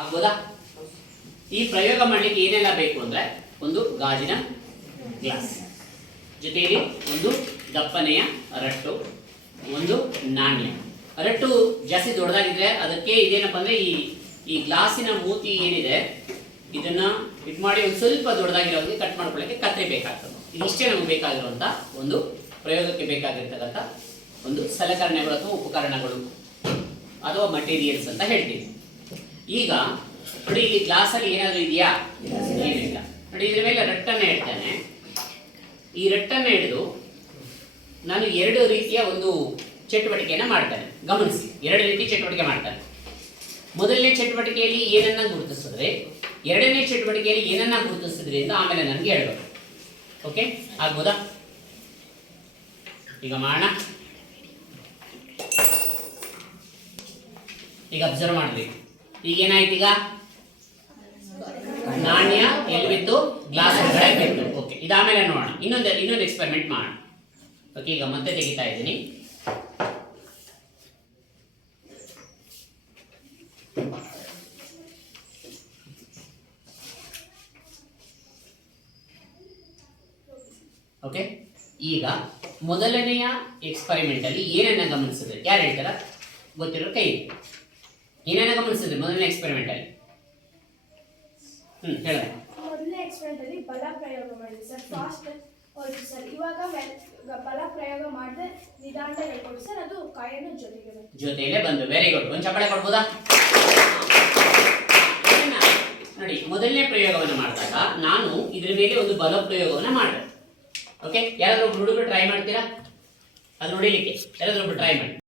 ಆಗ್ಬೋದಾ? ಈ ಪ್ರಯೋಗ ಮಾಡಲಿಕ್ಕೆ ಏನೆಲ್ಲ ಬೇಕು ಅಂದ್ರೆ ಒಂದು ಗಾಜಿನ ಗ್ಲಾಸ್, ಜೊತೆಯಲ್ಲಿ ಒಂದು ದಪ್ಪನೆಯ ರಟ್ಟು, ಒಂದು ನಾಣ್ಯ. ರಟ್ಟು ಜಾಸ್ತಿ ದೊಡ್ಡದಾಗಿದ್ರೆ ಅದಕ್ಕೆ ಇದೇನಪ್ಪ ಅಂದ್ರೆ ಈ ಗ್ಲಾಸಿನ ಮೂತಿ ಏನಿದೆ ಇದನ್ನ ಇದು ಮಾಡಿ ಒಂದು ಸ್ವಲ್ಪ ದೊಡ್ಡದಾಗಿರೋದಕ್ಕೆ ಕಟ್ ಮಾಡ್ಕೊಳ್ಳಕ್ಕೆ ಕತ್ತರಿ ಬೇಕಾಗ್ತದೆ. ಇದಿಷ್ಟೇ ನಮಗೆ ಬೇಕಾಗಿರುವಂತ ಒಂದು ಪ್ರಯೋಗಕ್ಕೆ ಬೇಕಾಗಿರ್ತಕ್ಕಂಥ ಒಂದು ಸಲಕರಣೆಗಳು ಅಥವಾ ಉಪಕರಣಗಳು ಅಥವಾ ಮಟೀರಿಯಲ್ಸ್ ಅಂತ ಹೇಳ್ತೀವಿ. ಈಗ ನೋಡಿ, ಇಲ್ಲಿ ಗ್ಲಾಸ್ ಅಲ್ಲಿ ಏನಾದರೂ ಇದೆಯಾ? ಏನಿಲ್ಲ. ನೋಡಿ, ಇದ್ರ ಮೇಲೆ ರಟ್ಟನ್ನು ಇಡ್ತಾನೆ. ಈ ರಟ್ಟನ್ನು ಹಿಡಿದು ನಾನು ಎರಡು ರೀತಿಯ ಒಂದು ಚಟುವಟಿಕೆಯನ್ನು ಮಾಡ್ತಾನೆ. ಗಮನಿಸಿ, ಎರಡು ರೀತಿ ಚಟುವಟಿಕೆ ಮಾಡ್ತಾನೆ. ಮೊದಲನೇ ಚಟುವಟಿಕೆಯಲ್ಲಿ ಏನನ್ನ ಗುರುತಿಸಿದ್ರೆ, ಎರಡನೇ ಚಟುವಟಿಕೆಯಲ್ಲಿ ಏನನ್ನ ಗುರುತಿಸಿದ್ರಿ ಅಂತ ಆಮೇಲೆ ನನಗೆ ಹೇಳ್ಬೇಕು. ಓಕೆ, ಆಗ್ಬೋದಾ? ಈಗ ಮಾಡೋಣ. ಈಗ ಅಬ್ಸರ್ವ್ ಮಾಡ್ರಿ. ಈಗ ಏನಾಯ್ತು? ಈಗ ನಾಣ್ಯ ಎಲ್ಲಿ ಬಿತ್ತು? ಗ್ಲಾಸ್ ಒಳಗಡೆ ಬಿತ್ತು. ಓಕೆ, ಇದಾಮೇಲೆ ನೋಡೋಣ. ಇನ್ನೊಂದು ಎಕ್ಸ್ಪೆರಿಮೆಂಟ್ ಮಾಡೋಣ. ಓಕೆ, ಈಗ ಮತ್ತೆ ತೆಗಿತಾ ಇದ್ದೀನಿ. ಓಕೆ, ಈಗ ಮೊದಲನೆಯ ಎಕ್ಸ್ಪೆರಿಮೆಂಟ್ ಅಲ್ಲಿ ಏನನ್ನ ಗಮನಿಸಿದ್ರೆ, ಯಾರು ಹೇಳ್ತಾರ? ಗೊತ್ತಿರೋ ಕೈ. ಏನನ್ನ ಗಮನಿಸಿದ್ರೆ ಮೊದಲನೇ ಎಕ್ಸ್ಪೆರಿಮೆಂಟ್ ಅಲ್ಲಿ? ಹೇಳ. ಮೊದಲನೇ ಎಕ್ಸ್ಪೆರಿಮೆಂಟ್ ಅಲ್ಲಿ ಬಲ ಪ್ರಯೋಗ ಮಾಡಿದ್ವಿ ಸರ್. ಫಾಸ್ಟ್ ಹೋಯ್ತು ಸರ್. ಇವಾಗ ಬಲ ಪ್ರಯೋಗ ಮಾಡಿದ್ರೆ ನಿಧಾನ ಹೇಳ್ಕೊಡಿ ಸರ್. ಅದು ಕಾಯನ್ನು ಜೊತೆಗೆ ಬಂದು. Very good. ಒಂದು ಚಪ್ಪಾಳೆ ಕೊಡ್ಬೋದಾ? ನೋಡಿ, ಮೊದಲನೇ ಪ್ರಯೋಗವನ್ನು ಮಾಡಿದಾಗ ನಾನು ಇದ್ರ ಮೇಲೆ ಒಂದು ಬಲ ಪ್ರಯೋಗವನ್ನು ಮಾಡಿದೆ. ಓಕೆ, ಯಾರಾದ್ರೂ ಒಬ್ರು ಹುಡುಗರು ಟ್ರೈ ಮಾಡ್ತೀರಾ? ಅದು ನೋಡಿಲಿಕ್ಕೆ ಯಾರಾದ್ರೂ ಒಬ್ರು ಟ್ರೈ ಮಾಡಿ.